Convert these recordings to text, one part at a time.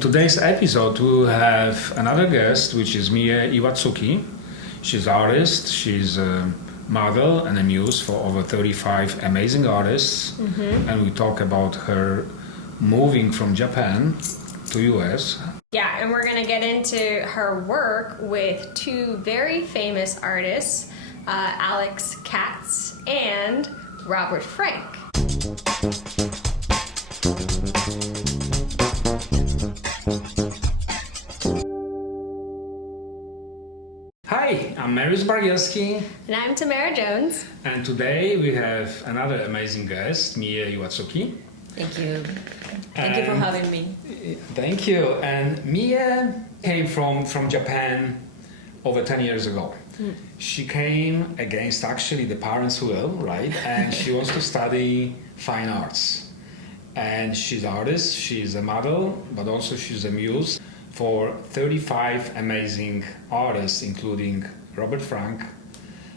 Today's episode we will have another guest, which is Mie Iwatsuki. She's an artist, she's a model and a muse for over 35 amazing artists. And we talk about her moving from Japan to US. Yeah, and we're going to get into her work with two very famous artists, Alex Katz and Robert Frank. Hi, I'm Mariusz Bargielski. And I'm Tamara Jones. And today we have another amazing guest, Mie Iwatsuki. Thank you. Thank you for having me. Thank you. And Mie came from Japan over 10 years ago. She came against actually the parents' will, right? And she wants to study fine arts. And she's an artist, she's a model, but also she's a muse for 35 amazing artists, including Robert Frank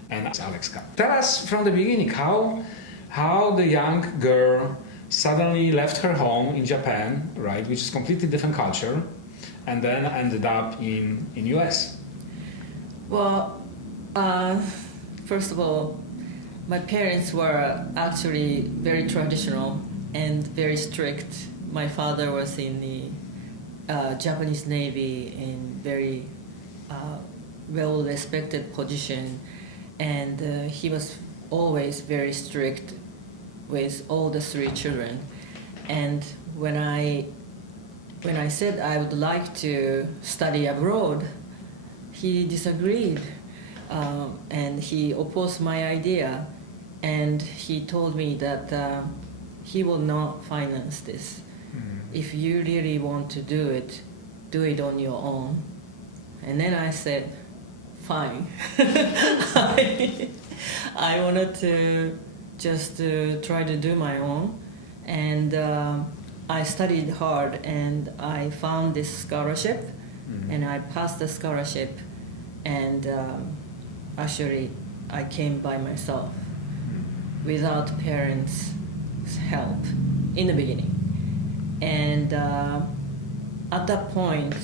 and Alex Katz. Tell us from the beginning how the young girl suddenly left her home in Japan, right, which is completely different culture, and then ended up in US. Well, first of all, my parents were actually very traditional and very strict. My father was in the Japanese Navy in very well-respected position, and he was always very strict with all the three children. And when I said I would like to study abroad, he disagreed, and he opposed my idea, and he told me that he will not finance this. If you really want to do it on your own. And then I said, fine. I wanted to just try to do my own. And I studied hard, and I found this scholarship, and I passed the scholarship, and actually I came by myself without parents' help in the beginning. And at that point,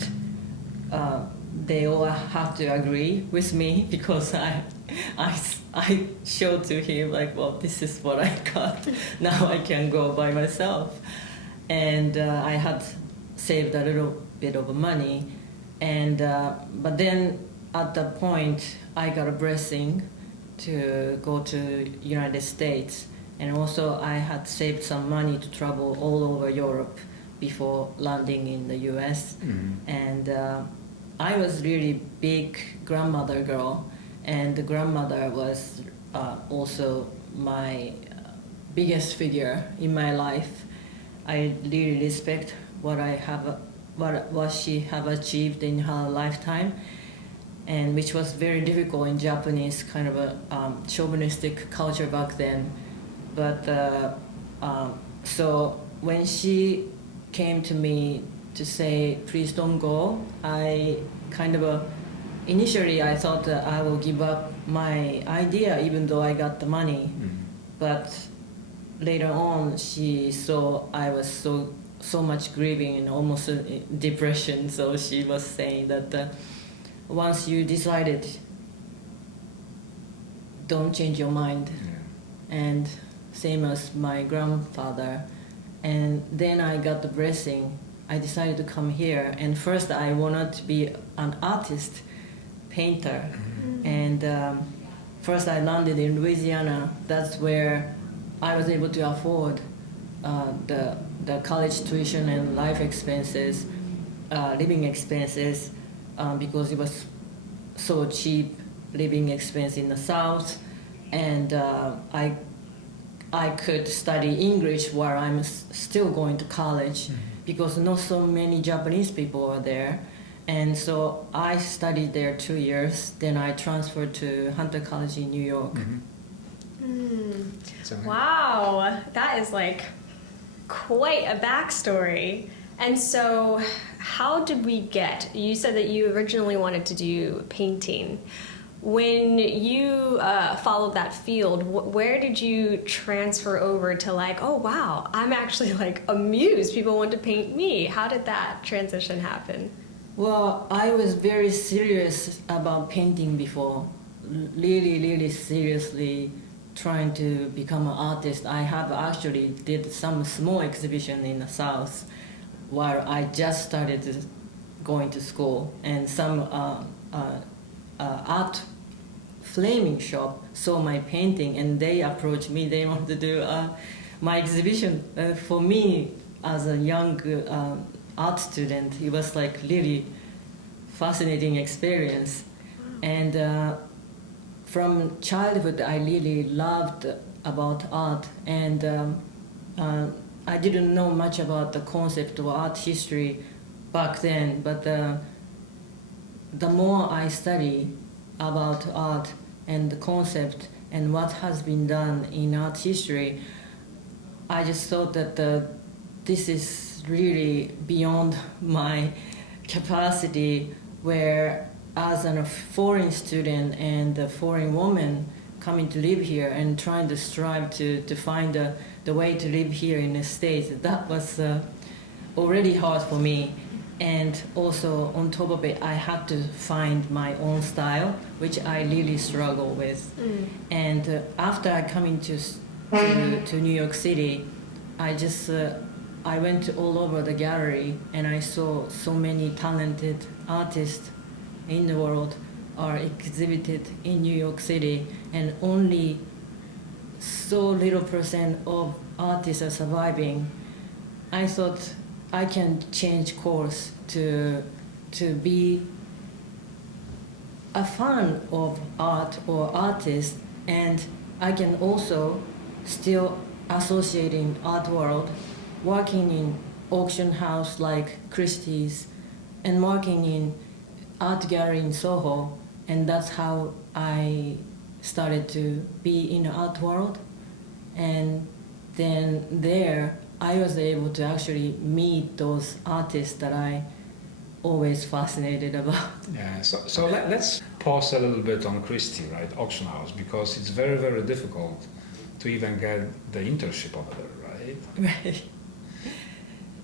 they all had to agree with me, because I showed to him, like, well, this is what I got. Now I can go by myself. And I had saved a little bit of money. And but then at that point, I got a blessing to go to United States. And also I had saved some money to travel all over Europe before landing in the US. And I was really big grandmother girl, and the grandmother was also my biggest figure in my life. I really respect what she have achieved in her lifetime, and which was very difficult in Japanese kind of a chauvinistic culture back then. But so when she came to me to say, please don't go, I kind of initially I thought that I will give up my idea even though I got the money. But later on she saw I was so much grieving and almost depression, so she was saying that once you decided, don't change your mind. And same as my grandfather. And then I got the blessing. I decided to come here, and first I wanted to be an artist, painter. And first I landed in Louisiana. That's where I was able to afford the college tuition and life expenses, living expenses, because it was so cheap, living expense in the South. And I could study English while I'm still going to college, because not so many Japanese people are there. And so I studied there 2 years. Then I transferred to Hunter College in New York. Wow, that is like quite a backstory. And so how did we you said that you originally wanted to do painting. when you followed that field, where did you transfer over to like, oh wow, I'm actually like a muse, people want to paint me? How did that transition happen? Well, I was very serious about painting before, really seriously trying to become an artist. I have actually did some small exhibition in the South while I just started going to school, and some art flaming shop saw my painting and they approached me. They wanted to do my exhibition. For me, as a young art student, it was like really fascinating experience. And from childhood, I really loved about art, and I didn't know much about the concept of art history back then, but the more I study about art and the concept and what has been done in art history, I just thought that this is really beyond my capacity, where as a foreign student and a foreign woman coming to live here and trying to strive to find the way to live here in the States, that was already hard for me. And also on top of it, I had to find my own style, which I really struggle with. And after I come into to New York City, I went all over the gallery and I saw so many talented artists in the world are exhibited in New York City, and only so little % of artists are surviving. I thought I can change course to be a fan of art or artist, and I can also still associating art world, working in auction house like Christie's and working in art gallery in Soho, and that's how I started to be in the art world. And then there I was able to actually meet those artists that I always fascinated about. Yeah, so let's pause a little bit on Christie, right, auction house, because it's very difficult to even get the internship over there, right? Right.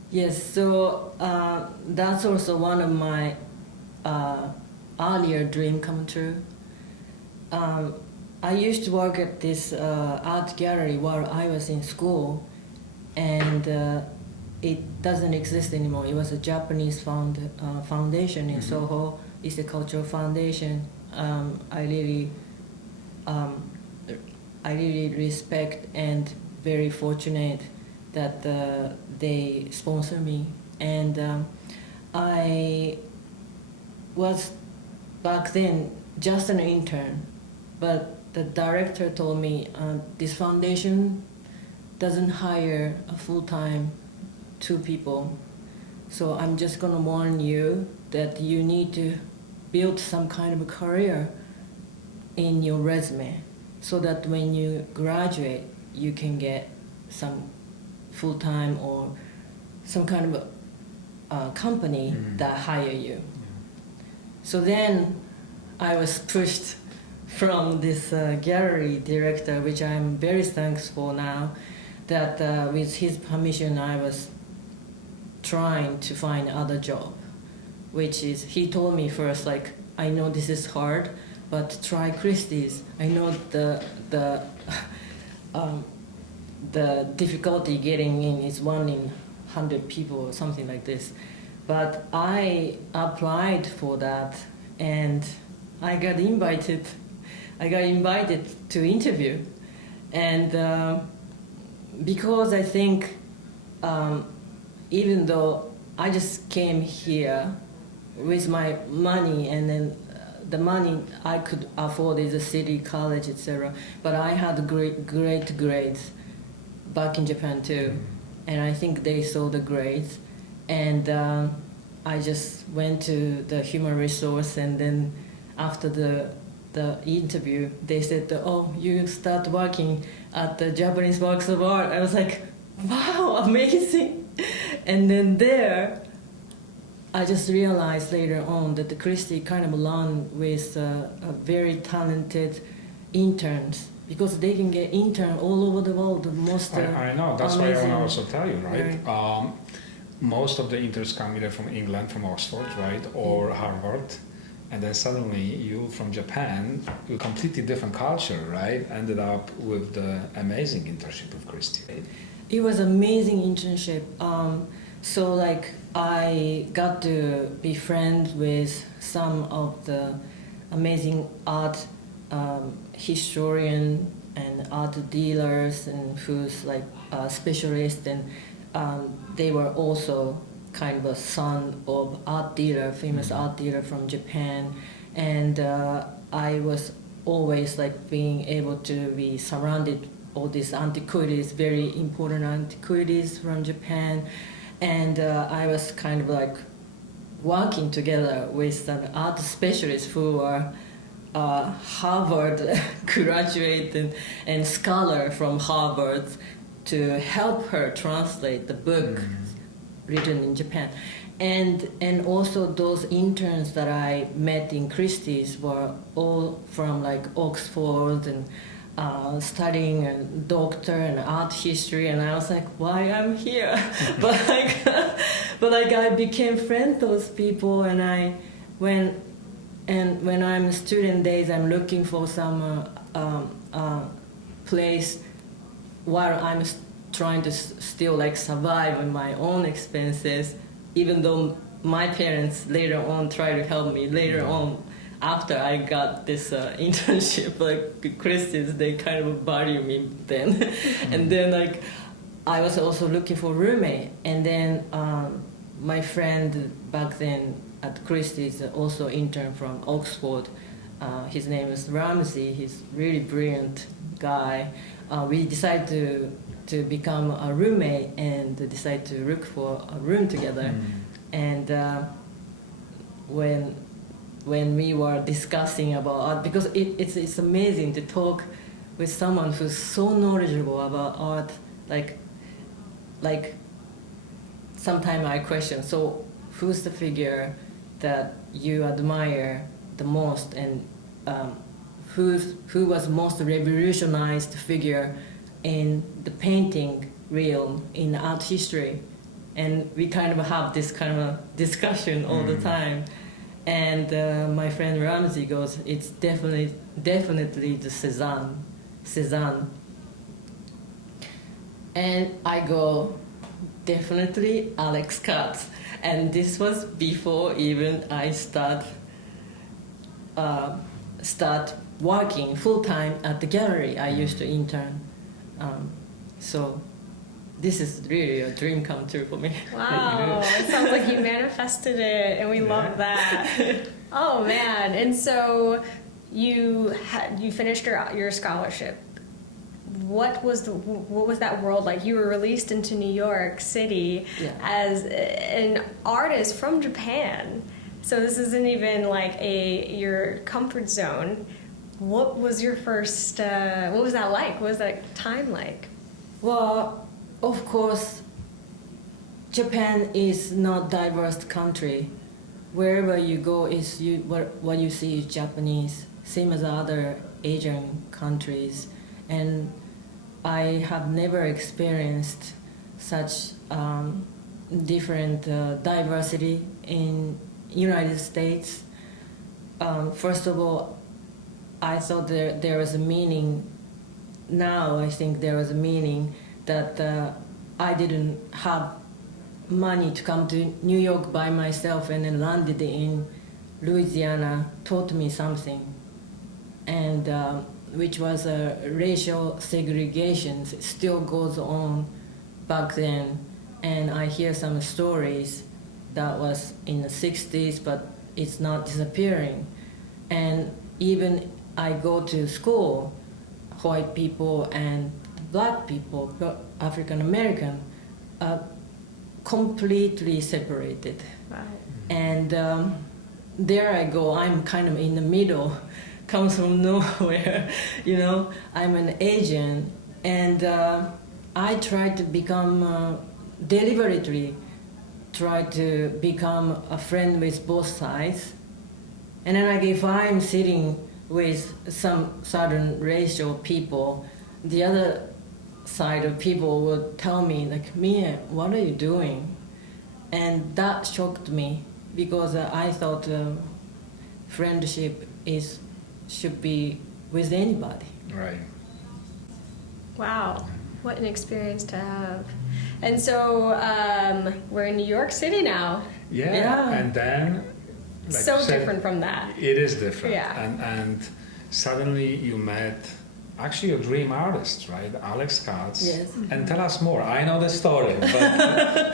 Yes, so that's also one of my earlier dream come true. I used to work at this art gallery while I was in school, and it doesn't exist anymore. It was a Japanese foundation in Soho. It's a cultural foundation. I really respect and very fortunate that they sponsor me. And I was back then just an intern, but the director told me this foundation doesn't hire a full-time 2 people, so I'm just gonna warn you that you need to build some kind of a career in your resume, so that when you graduate you can get some full-time or some kind of a company that hire you. So then I was pushed from this gallery director, which I'm very thankful now, that with his permission I was trying to find other job, which is, he told me first, like, I know this is hard, but try Christie's. I know the difficulty getting in is 1 in 100 people or something like this. But I applied for that and I got invited to interview. And because I think even though I just came here with my money, and then the money I could afford is a city college, etc., but I had great grades back in Japan too, and I think they saw the grades, and I just went to the human resource, and then after the interview they said, oh, you start working at the Japanese Works of Art. I was like, wow, amazing. And then there I just realized later on that the Christie kind of learned with a very talented interns, because they can get intern all over the world. The most I know, that's why I want to also tell you, right? Right. Most of the interns come either from England, from Oxford, right, or Harvard, and then suddenly you from Japan, a completely different culture, right, ended up with the amazing internship of Christie. It was amazing internship. So like I got to be friends with some of the amazing art historian and art dealers, and who's like specialists, and they were also kind of a son of art dealer, famous art dealer from Japan, and I was always like being able to be surrounded all these antiquities, very important antiquities from Japan, and I was kind of like working together with an art specialist who are Harvard graduate and scholar from Harvard, to help her translate the book written in Japan. And also those interns that I met in Christie's were all from like Oxford and studying a doctor and art history, and I was like, why I'm here? but like I became friends with those people, and when I'm student days, I'm looking for some place while I'm trying to still like survive on my own expenses, even though my parents later on try to help me. Later on, after I got this internship, like Christians, they kind of value me then. And then like I was also looking for roommate, and then my friend back then at Christie's, also intern from Oxford. His name is Ramsey. He's really brilliant guy. We decided to become a roommate and decide to look for a room together. And when we were discussing about art, because it's amazing to talk with someone who's so knowledgeable about art. Like sometimes I question, so who's the figure that you admire the most, and who was most revolutionized figure in the painting realm in art history? And we kind of have this kind of discussion all the time. And my friend Ramsey goes, it's definitely the Cézanne. And I go, definitely Alex Katz. And this was before even I start working full-time at the gallery. I used to intern. So this is really a dream come true for me. Wow, it sounds like you manifested it, and we love that. Oh man! And so you finished your scholarship. What was that world like? You were released into New York City as an artist from Japan. So this isn't even like your comfort zone. What was your first? What was that like? What was that time like? Well, of course, Japan is not diverse country. Wherever you go, what you see is Japanese, same as other Asian countries, and I have never experienced such different diversity in United States. First of all, I thought there was a meaning. Now I think there was a meaning that I didn't have money to come to New York by myself, and then landed in Louisiana taught me something, and which was racial segregation still goes on back then. And I hear some stories that was in the 60s, but it's not disappearing. And even I go to school, white people and black people, African American, completely separated. Wow. And there I go, I'm kind of in the middle, comes from nowhere, I'm an Asian, and I tried to become deliberately try to become a friend with both sides. And then like if I'm sitting with some certain race of people, the other side of people would tell me like, Mie, what are you doing? And that shocked me because I thought friendship should be with anybody. Right. Wow, what an experience to have. And so we're in New York City now. Yeah. And then like So you said, different from that. It is different. Yeah. And suddenly you met actually your dream artist, right? Alex Katz. Yes. And tell us more. I know the story, but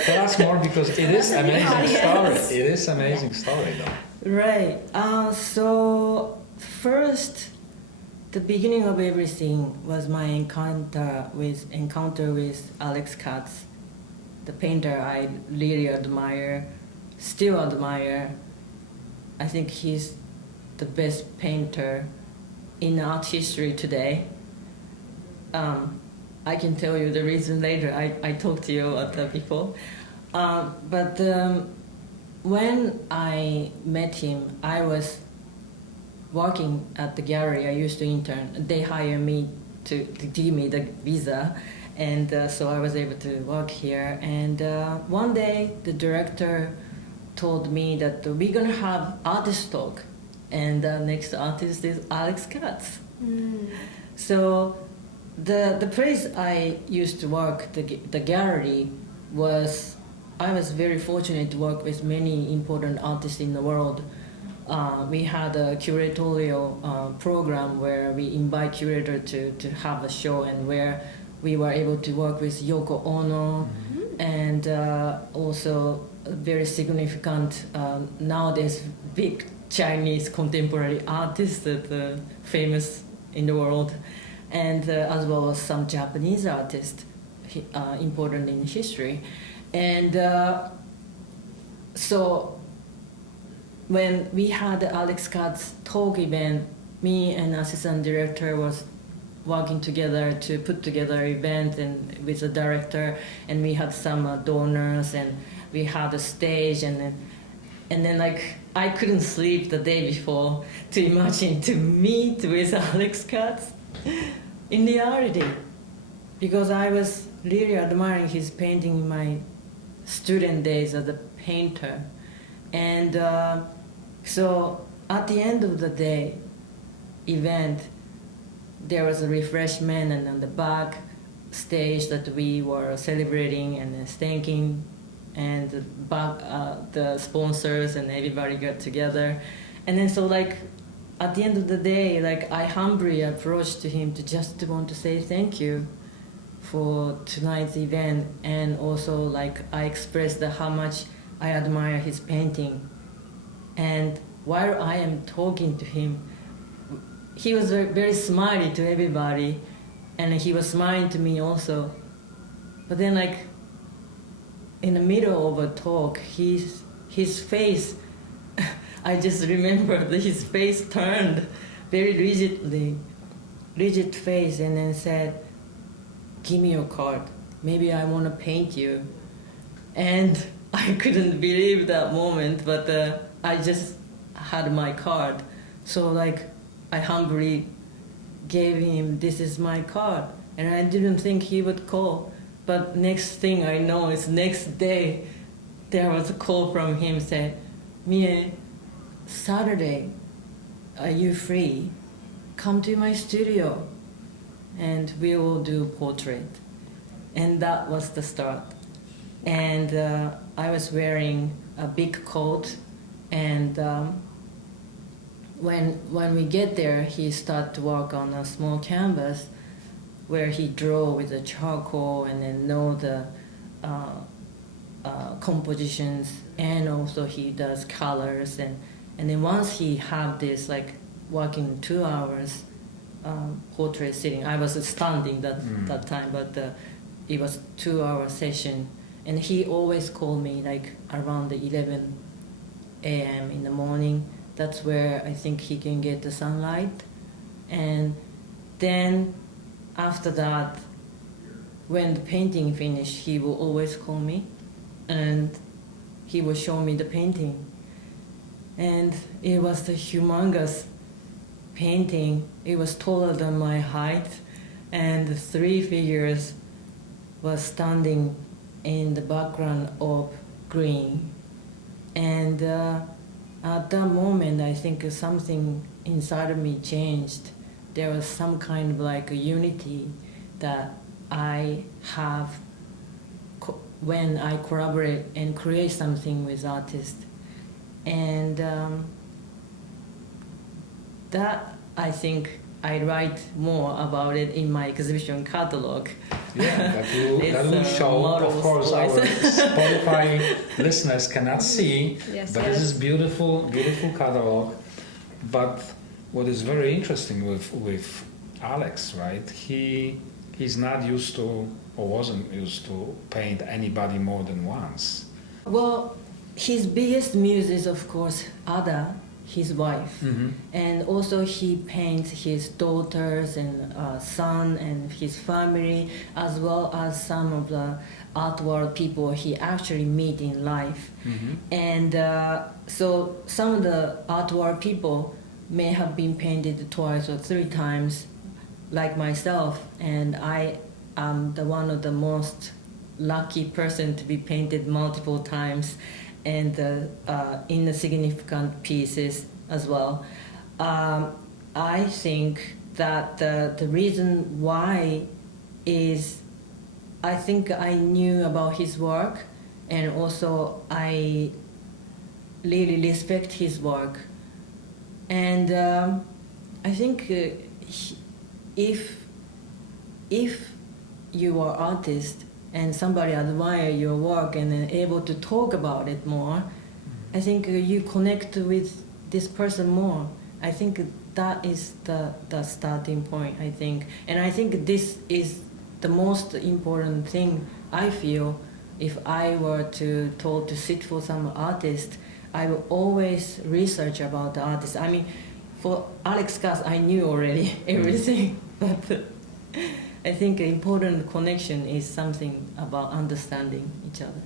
tell us more because it is amazing story. It is amazing story though. Right. So first, the beginning of everything was my encounter with Alex Katz, the painter I really admire, still admire. I think he's the best painter in art history today. I can tell you the reason later. I talked to you about that before. But when I met him, I was working at the gallery. I used to intern. They hired me to give me the visa, and so I was able to work here. And one day, the director told me that we're gonna have artist talk, and the next artist is Alex Katz. So the place I used to work, the gallery, I was very fortunate to work with many important artists in the world. We had a curatorial program where we invite curators to have a show, and where we were able to work with Yoko Ono, and also a very significant nowadays big Chinese contemporary artists that famous in the world, and as well as some Japanese artists important in history. And so when we had the Alex Katz talk event, me and assistant director was working together to put together an event and with the director, and we had some donors, and we had a stage, and then like I couldn't sleep the day before to imagine to meet with Alex Katz in reality, because I was really admiring his painting in my student days as a painter. And so at the end of the day event, there was a refreshment, and on the back stage that we were celebrating and thanking, and the sponsors and everybody got together. And then so like at the end of the day, like I humbly approached to him to just want to say thank you for tonight's event, and also like I expressed how much I admire his painting. And while I am talking to him, he was very, very smiley to everybody, and he was smiling to me also. But then like in the middle of a talk, his face, I just remember that his face turned very rigid face, and then said, "Give me your card. Maybe I want to paint you." And I couldn't believe that moment, but I just had my card. So like I humbly gave him, "This is my card." And I didn't think he would call. But next thing I know is next day there was a call from him said, "Mie, Saturday, are you free? Come to my studio and we will do portrait." And that was the start. And I was wearing a big coat, and when we get there, he started to work on a small canvas where he draw with a charcoal, and then know the compositions, and also he does colors, and then once he have this like working 2 hours portrait sitting. I was standing that time, but it was 2-hour session, and he always called me like around the 11 a.m. in the morning. That's where I think he can get the sunlight. And then after that, when the painting finished, he will always call me, and he would show me the painting. And it was the humongous painting. It was taller than my height, and the 3 figures were standing in the background of green. And at that moment, I think something inside of me changed. There was some kind of like a unity that I have when I collaborate and create something with artists. And that, I think, I write more about it in my exhibition catalog. Yeah, that will show. Of course, our Spotify listeners cannot see, Yes, but yes. this is beautiful catalog. But what is very interesting with Alex, right? He's not used to, or wasn't used to, paint anybody more than once. Well, his biggest muse is, of course, Ada, his wife. Mm-hmm. And also he paints his daughters and son and his family, as well as some of the art world people he actually meet in life. Mm-hmm. And so some of the art world people may have been painted twice or 3 times, like myself, and I am the one of the most lucky person to be painted multiple times, and in the significant pieces as well. I think that the reason why is, I think I knew about his work, and also I really respect his work. And I think if you are artist and somebody admire your work and then able to talk about it more, I think you connect with this person more. I think that is the starting point, I think. And I think this is the most important thing I feel. If I were to told to sit for some artist, I will always research about the artist. I mean, for Alex Katz, I knew already everything, but I think an important connection is something about understanding each other.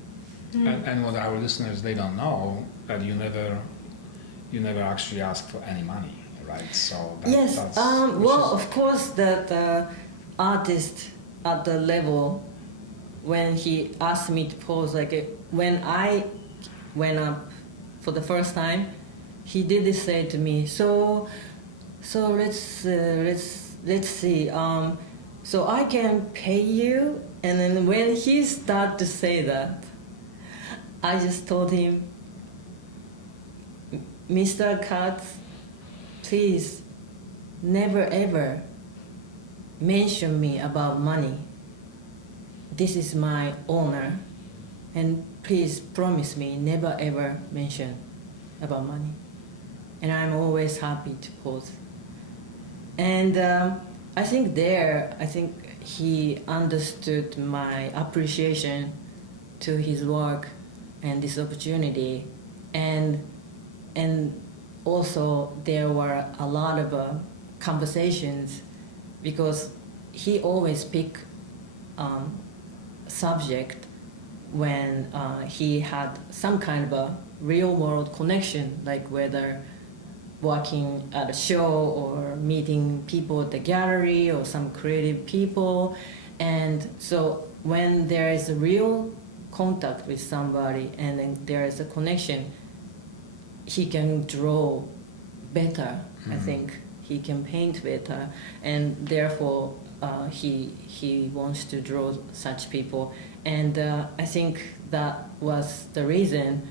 And what our listeners, they don't know, that you never actually ask for any money, right? So Yes. that's Well, of course, the artist at the level, when he asked me to pose, like when I went up for the first time, he did say to me, so let's see. So I can pay you. And then when he started to say that, I just told him, Mr. Katz, please never ever mention me about money. This is my honor, and please promise me never ever mention about money. And I'm always happy to pose. And I think he understood my appreciation to his work and this opportunity, and also there were a lot of conversations, because he always picked subject when he had some kind of a real world connection, like whether working at a show or meeting people at the gallery or some creative people. And so when there is a real contact with somebody and then there is a connection, he can draw better. I think he can paint better, and therefore he wants to draw such people. And I think that was the reason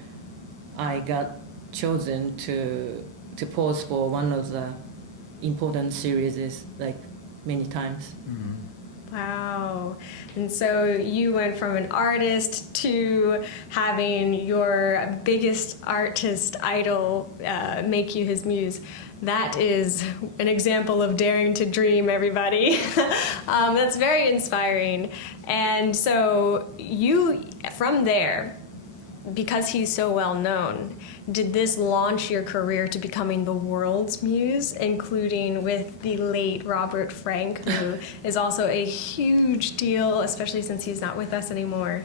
I got chosen to pose for one of the important series, like many times. Wow. And so you went from an artist to having your biggest artist idol make you his muse. That is an example of daring to dream, everybody. That's very inspiring. And so you, from there, because he's so well known, did this launch your career to becoming the world's muse, including with the late Robert Frank, who is also a huge deal, especially since he's not with us anymore?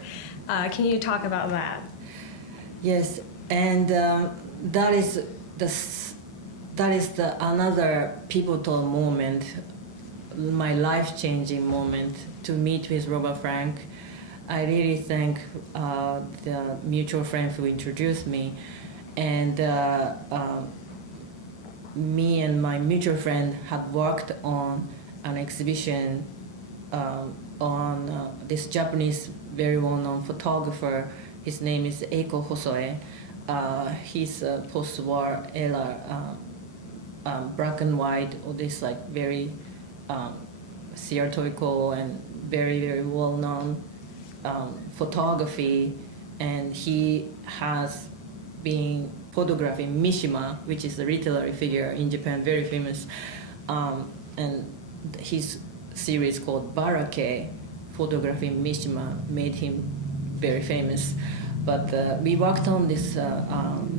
Can you talk about that? Yes, and that is the another pivotal moment, my life-changing moment, to meet with Robert Frank. I really thank the mutual friend who introduced me, and me and my mutual friend had worked on an exhibition on this Japanese very well-known photographer. His name is Eiko Hosoe. He's a post-war era black and white, or this like very theatrical and very, very well-known photography, and he has been photographing Mishima, which is a literary figure in Japan, very famous, and his series called Barake, photographing Mishima, made him very famous. But we worked on this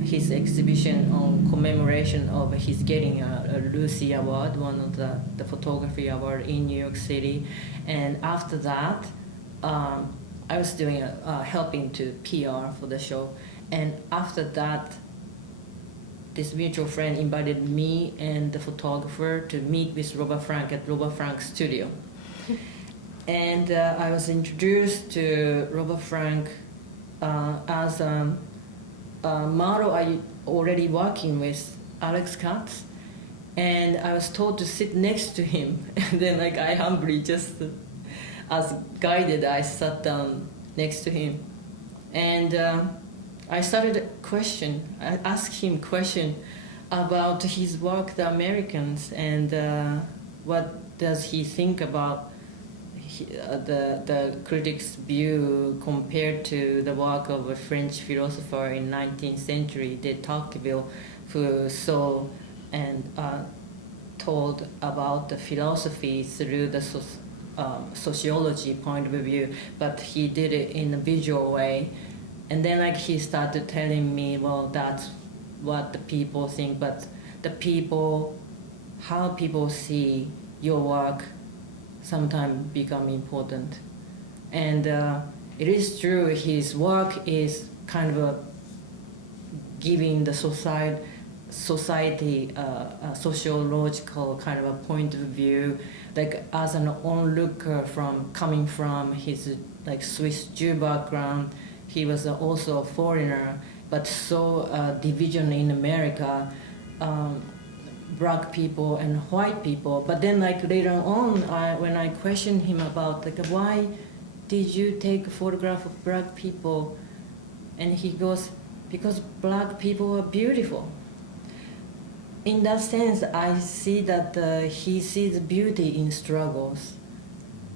his exhibition on commemoration of his getting a Lucy Award, one of the photography award in New York City, and after that, I was doing helping to PR for the show, and after that, this mutual friend invited me and the photographer to meet with Robert Frank at Robert Frank's studio. And I was introduced to Robert Frank as a model I already working with, Alex Katz. And I was told to sit next to him. And then like I humbly just, as guided, I sat down next to him. And I started I asked him question about his work, The Americans, and what does he think about the critics' view compared to the work of a French philosopher in 19th century, de Tocqueville, who saw and told about the philosophy through the sociology point of view, but he did it in a visual way. And then like he started telling me, well, that's what the people think, but the people, how people see your work sometimes become important. And it is true, his work is kind of giving the society a sociological kind of a point of view, like as an onlooker coming from his like Swiss Jew background. He was also a foreigner, but saw a division in America, black people and white people. But then like later on, when I questioned him about like why did you take a photograph of black people, and he goes, because black people are beautiful. In that sense, I see that he sees beauty in struggles,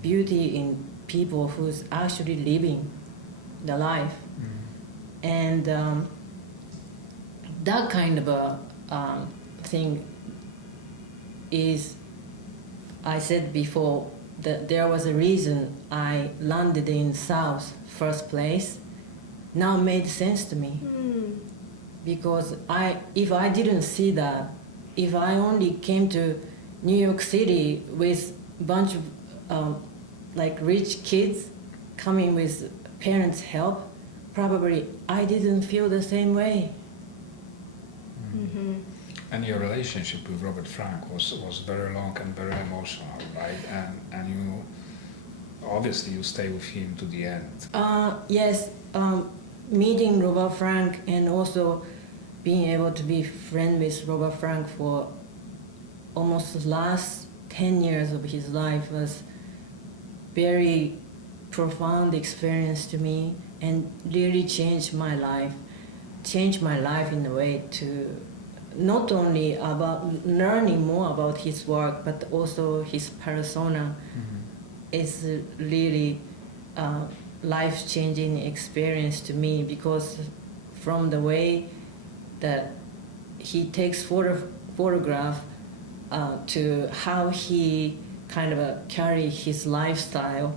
beauty in people who's actually living the life. And that kind of a thing is, I said before, that there was a reason I landed in South first place, now made sense to me. Because if I didn't see that, if I only came to New York City with a bunch of like rich kids coming with parents' help, probably I didn't feel the same way. Mm-hmm. And your relationship with Robert Frank was very long and very emotional, right? And you obviously you stay with him to the end. Yes, meeting Robert Frank and also being able to be friend with Robert Frank for almost the last 10 years of his life was very profound experience to me, and really changed my life in a way to not only about learning more about his work, but also his persona. Is really life-changing experience to me, because from the way that he takes photograph to how he kind of carry his lifestyle,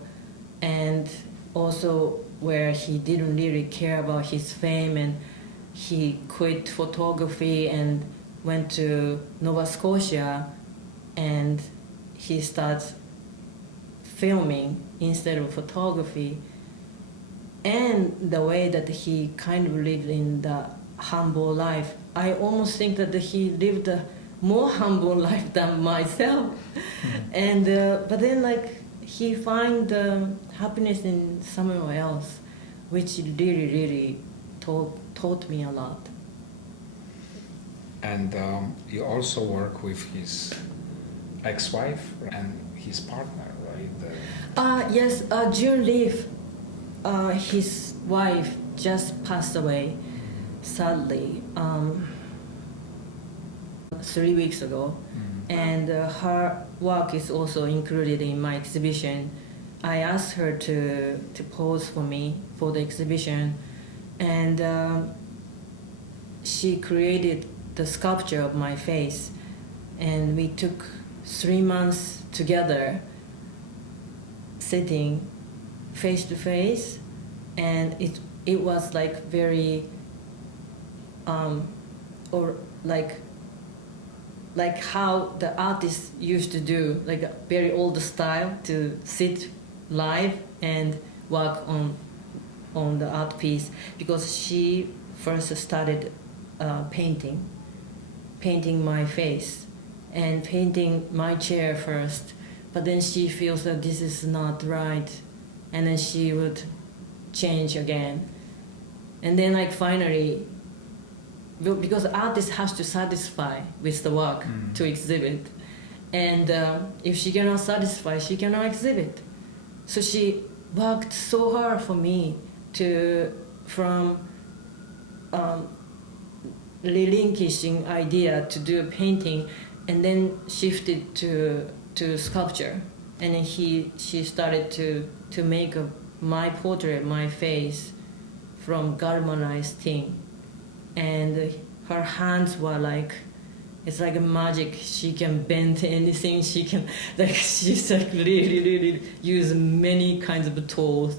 and also where he didn't really care about his fame, and he quit photography and went to Nova Scotia, and he starts filming instead of photography. and the way that he kind of lived in the humble life. I almost think that he lived a more humble life than myself. And but then like he find happiness in somewhere else, which really taught me a lot. And you also work with his ex-wife and his partner, right? Yes, Leif, his wife just passed away, sadly, 3 weeks ago. And her work is also included in my exhibition. I asked her to pose for me for the exhibition, and she created the sculpture of my face, and we took 3 months together sitting face to face, and it was like very or like how the artists used to do, like a very old style, to sit live and work on the art piece, because she first started painting my face and painting my chair first, but then she feels that this is not right, and then she would change again, and then like finally, because the artist has to satisfy with the work to exhibit, and if she cannot satisfy, she cannot exhibit. So she worked so hard for me from relinquishing idea to do a painting, and then shifted to sculpture, and then she started to make my portrait, my face, from galvanized thing, and her hands were like, it's like a magic. She can bend anything. She can, like, she's like really use many kinds of tools,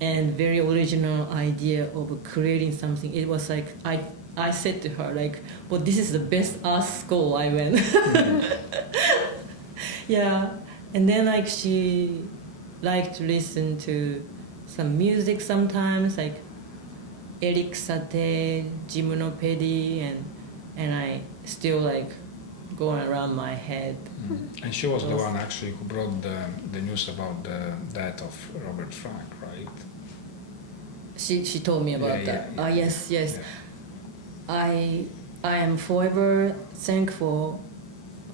and very original idea of creating something. It was like I said to her, like, well, this is the best art school I went. Yeah, and then like she liked to listen to some music sometimes, like Eric Satie, Gymnopédie, and I still like going around my head. And she was the one actually who brought the news about the death of Robert Frank, right? She told me about that. Yeah. Yes. Yeah. I am forever thankful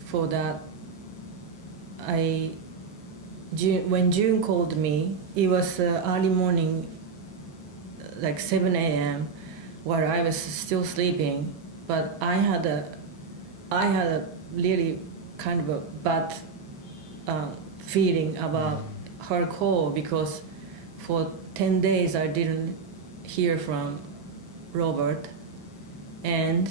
for that. When June called me, it was early morning, like 7 a.m., where I was still sleeping, but I had a really kind of a bad feeling about her call, because for 10 days I didn't hear from Robert, and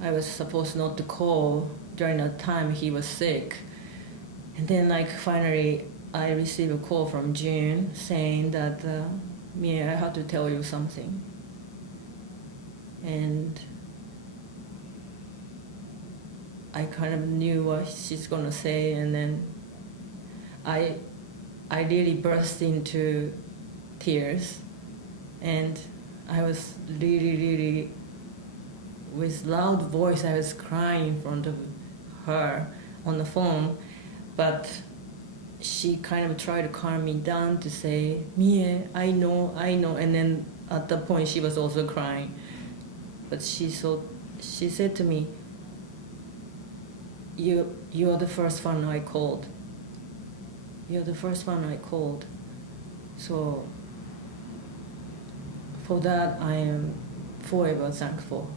I was supposed not to call during that time he was sick. And then like finally I received a call from June saying that, Mie, I have to tell you something. And I kind of knew what she's gonna say, and then I really burst into tears, and I was really, with loud voice, I was crying in front of her on the phone, but she kind of tried to calm me down to say, Mie, I know, and then at that point she was also crying. But she said to me, you're the first one I called. You're the first one I called. So for that I am forever thankful.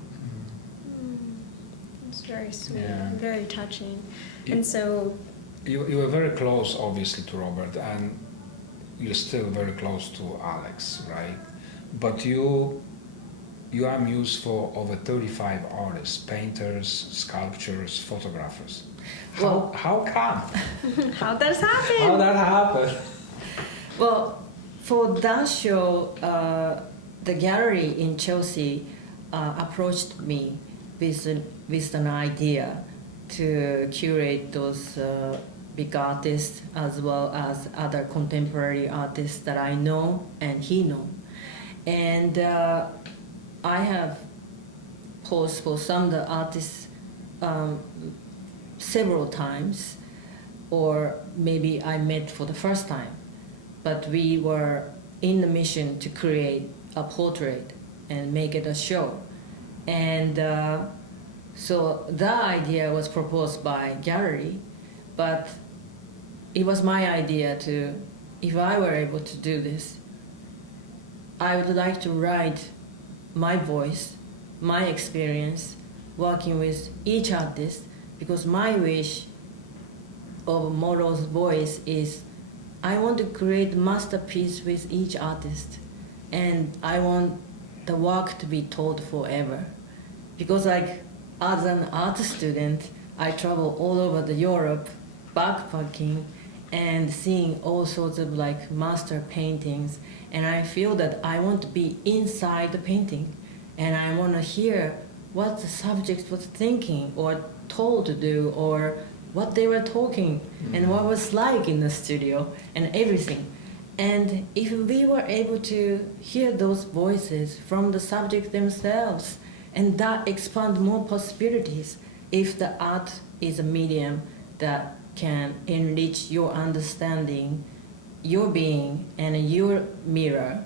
It's very sweet, Yeah. very touching. And so You were very close, obviously, to Robert, and you're still very close to Alex, right? But you are Muse for over 35 artists, painters, sculptors, photographers. How come? how'd this happen? How that happened? Well, for that show, the gallery in Chelsea approached me with an idea to curate those big artists as well as other contemporary artists that I know and he know. And I have posed for some of the artists several times, or maybe I met for the first time. But we were in the mission to create a portrait and make it a show. And so that idea was proposed by gallery, but it was my idea to, if I were able to do this, I would like to write my voice, my experience, working with each artist, because my wish of Moro's voice is I want to create a masterpiece with each artist, and I want the work to be told forever. Because like as an art student, I travel all over the Europe, backpacking, and seeing all sorts of like master paintings, and I feel that I want to be inside the painting, and I want to hear what the subject was thinking or told to do, or what they were talking, and what was like in the studio, and everything. And if we were able to hear those voices from the subject themselves, and that expand more possibilities, if the art is a medium that can enrich your understanding, your being, and your mirror,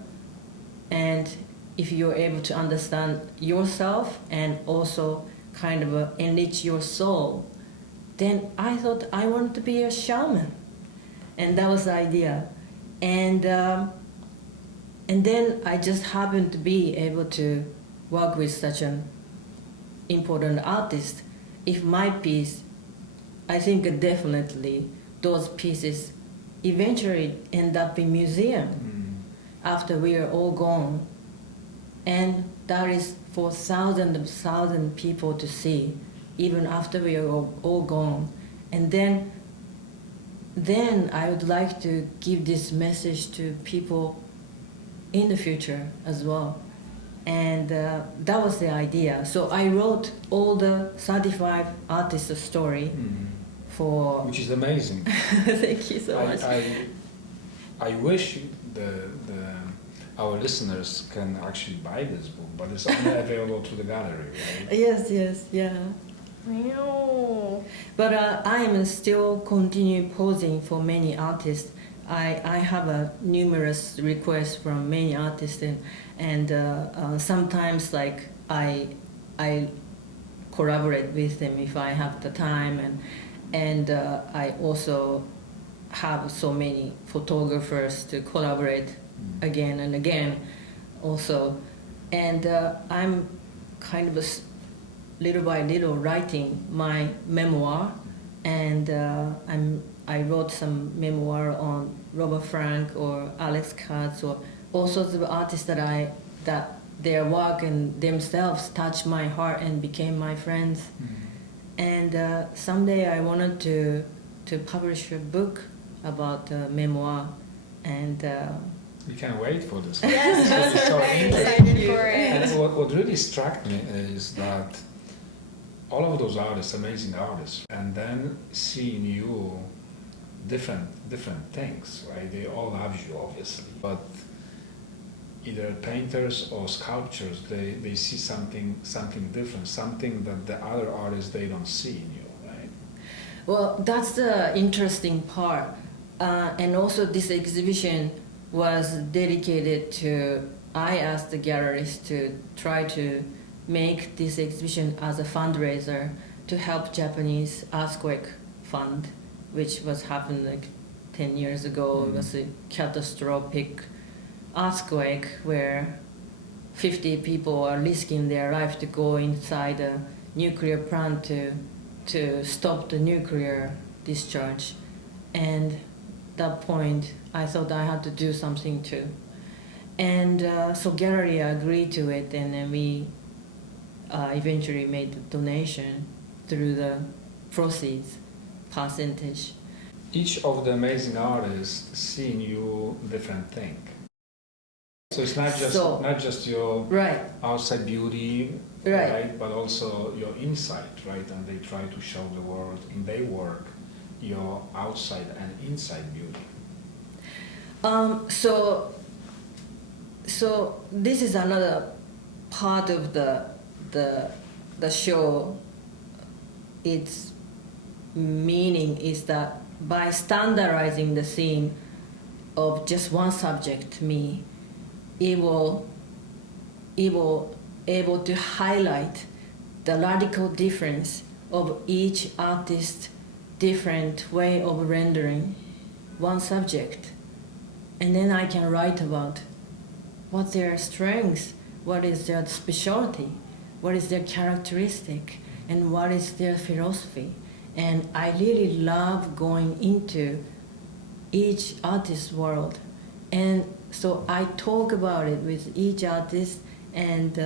and if you're able to understand yourself and also kind of enrich your soul, then I thought I wanted to be a shaman. And that was the idea. And then I just happened to be able to work with such an important artist. If my piece, I think definitely those pieces eventually end up in museum after we are all gone. And that is for thousands of people to see, even after we are all gone. And then I would like to give this message to people in the future as well. And that was the idea. So I wrote all the 35 artists' story for... Which is amazing. Thank you so much. I wish our listeners can actually buy this book, but it's only available to the gallery, right? Yes, yeah. I know. But I am still continue posing for many artists. I have a numerous requests from many artists, and sometimes like I collaborate with them if I have the time, and I also have so many photographers to collaborate again and again also, and I'm kind of little by little writing my memoir, and I wrote some memoir on Robert Frank or Alex Katz or all sorts of artists that their work and themselves touched my heart and became my friends. And someday I wanted to publish a book about memoir, and we can't wait for this. Yes, It's so very interesting. excited for it. And what really struck me is that all of those artists, amazing artists, and then seeing you different things, right? They all love you, obviously, but either painters or sculptors, they see something different, something that the other artists, they don't see in you, right? Well, that's the interesting part. And also this exhibition was dedicated to, I asked the galleries to try to make this exhibition as a fundraiser to help Japanese earthquake fund, which was happened like 10 years ago. It was a catastrophic earthquake where 50 people are risking their life to go inside a nuclear plant to stop the nuclear discharge. And at that point, I thought I had to do something too. And so gallery agreed to it, and then we eventually made the donation through the proceeds percentage. Each of the amazing artists see in you different thing. So it's not just your right. outside beauty, right, but also your inside, right? And they try to show the world in their work your outside and inside beauty? So this is another part of the show. Its meaning is that by standardizing the theme of just one subject, me, it will able to highlight the radical difference of each artist's different way of rendering one subject. And then I can write about what their strengths, what is their specialty, what is their characteristic, and what is their philosophy. And I really love going into each artist's world. And so I talk about it with each artist, and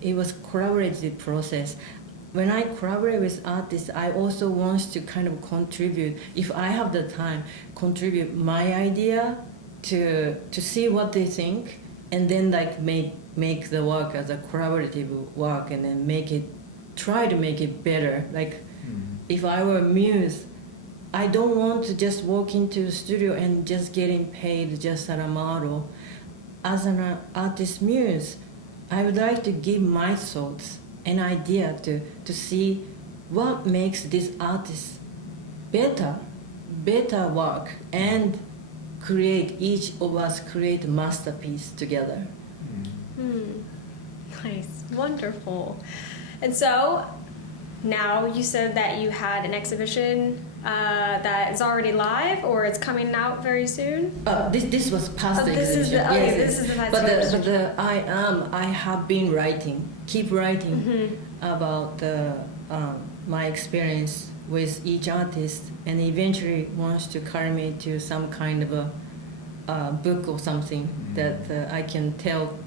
it was collaborative process. When I collaborate with artists, I also want to kind of contribute, if I have the time, contribute my idea to see what they think, and then like make the work as a collaborative work, and then try to make it better. Like if I were Muse, I don't want to just walk into the studio and just getting paid just as a model. As an artist Muse, I would like to give my thoughts, an idea to see what makes this artist better work, and each of us create a masterpiece together. Nice, wonderful. And so now you said that you had an exhibition that is already live, or it's coming out very soon. This was past the exhibition. This is the past exhibition. I have been keep writing about my experience with each artist, and eventually wants to carry me to some kind of a book or something that I can tell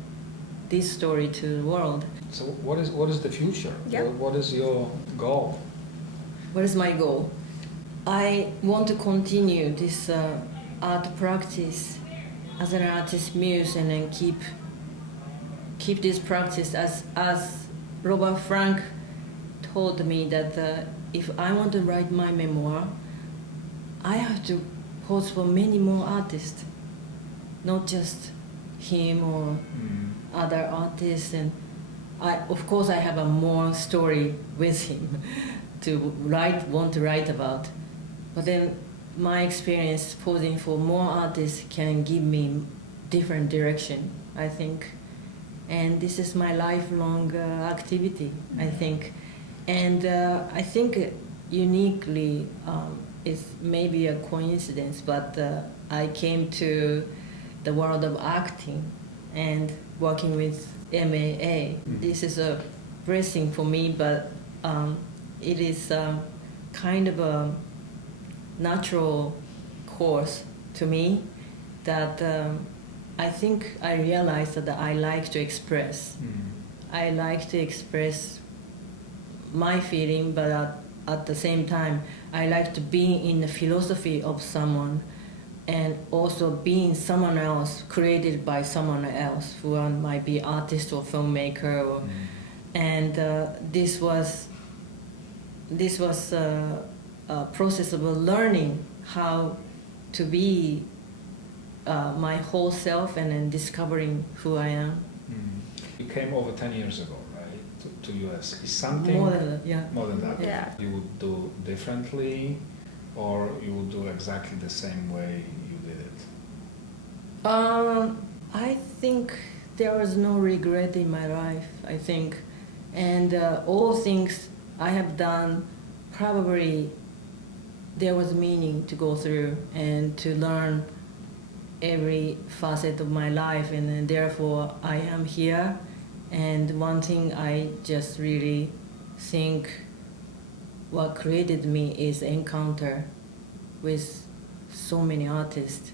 this story to the world. So what is the future? Yeah. What is your goal? What is my goal? I want to continue this art practice as an artist Muse, and then keep this practice as Robert Frank told me that if I want to write my memoir, I have to pose for many more artists, not just him or other artists. And of course I have a more story with him want to write about. But then my experience posing for more artists can give me different direction, I think. And this is my lifelong activity, I think. And I think uniquely, it's maybe a coincidence, but I came to the world of acting and working with MAA. This is a blessing for me, but it is kind of a natural course to me that I think I realized that I like to express. I like to express my feeling, but at the same time, I like to be in the philosophy of someone, and also being someone else, created by someone else, who might be artist or filmmaker, or, and this was a process of learning how to be my whole self, and then discovering who I am. You came over 10 years ago, right, to US. Is something more than that? Yeah. You would do differently, or you would do exactly the same way you did it? I think there was no regret in my life, I think. And all things I have done, probably there was meaning to go through and to learn every facet of my life, and then therefore I am here. And one thing I just really think what created me is encounter with so many artists,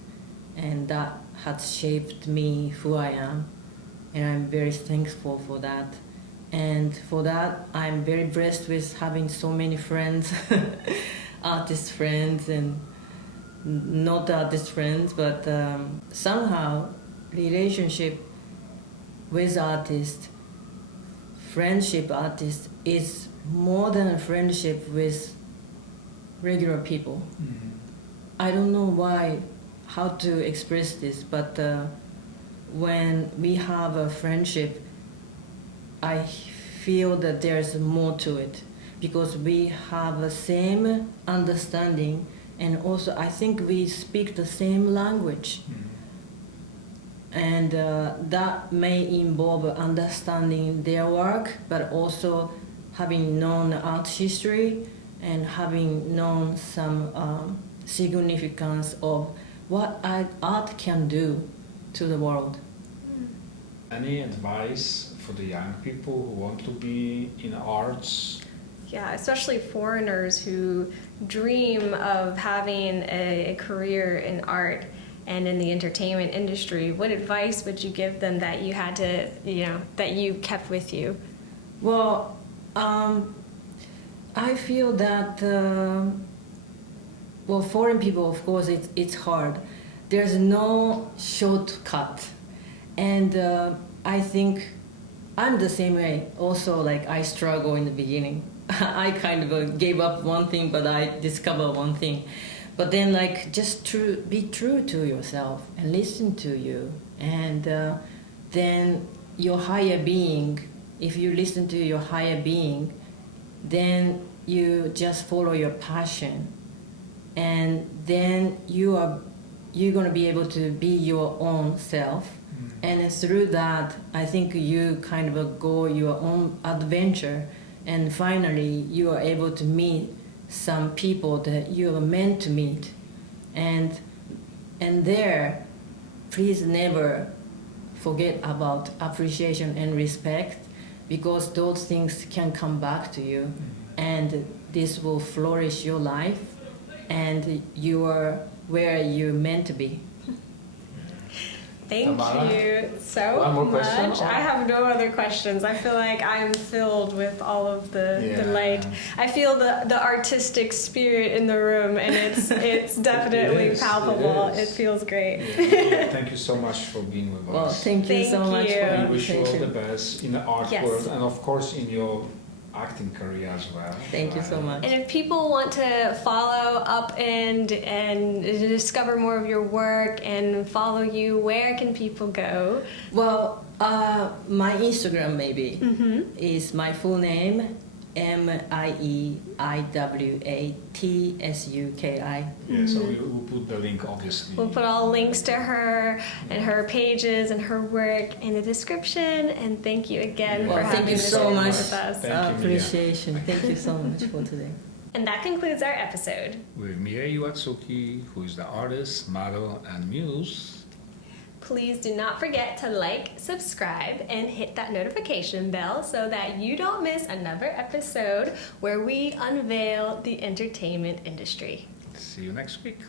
and that has shaped me who I am, and I'm very thankful for that. And for that, I'm very blessed with having so many friends, artist friends and not artist friends, but somehow relationship with artists, friendship artists, is more than a friendship with regular people. I don't know how to express this, but when we have a friendship, I feel that there's more to it because we have the same understanding, and also I think we speak the same language. And that may involve understanding their work, but also having known art history and having known some significance of what art can do to the world. Any advice for the young people who want to be in arts? Yeah, especially foreigners who dream of having a career in art and in the entertainment industry. What advice would you give them that you had to, that you kept with you? Well, I feel that, foreign people, of course, it's hard. There's no shortcut. And I think I'm the same way. Also, like, I struggle in the beginning. I kind of gave up one thing, but I discovered one thing. But then, like, just be true to yourself and listen to you. And then your higher being, if you listen to your higher being, then you just follow your passion. And then you're going to be able to be your own self. And through that, I think you kind of go your own adventure. And finally, you are able to meet some people that you are meant to meet. And there, please never forget about appreciation and respect, because those things can come back to you. And this will flourish your life, and you are where you're meant to be. Thank you so much. I have no other questions. I feel like I'm filled with all of the delight. I feel the artistic spirit in the room, and it's definitely palpable. It feels great. Yeah. Thank you so much for being with us. Well, thank you so much. We wish you all the best in the art world, and of course in your acting career as well. Thank you so much. And if people want to follow up and discover more of your work and follow you, where can people go? Well, my Instagram maybe is my full name, MieIwatsuki. Yeah, so we'll put the link, obviously. We'll put all links to her and her pages and her work in the description. And thank you again for having this with us. Appreciation. Thank you so much for today. And that concludes our episode. With Mie Iwatsuki, who is the artist, model, and muse. Please do not forget to like, subscribe, and hit that notification bell so that you don't miss another episode where we unveil the entertainment industry. See you next week.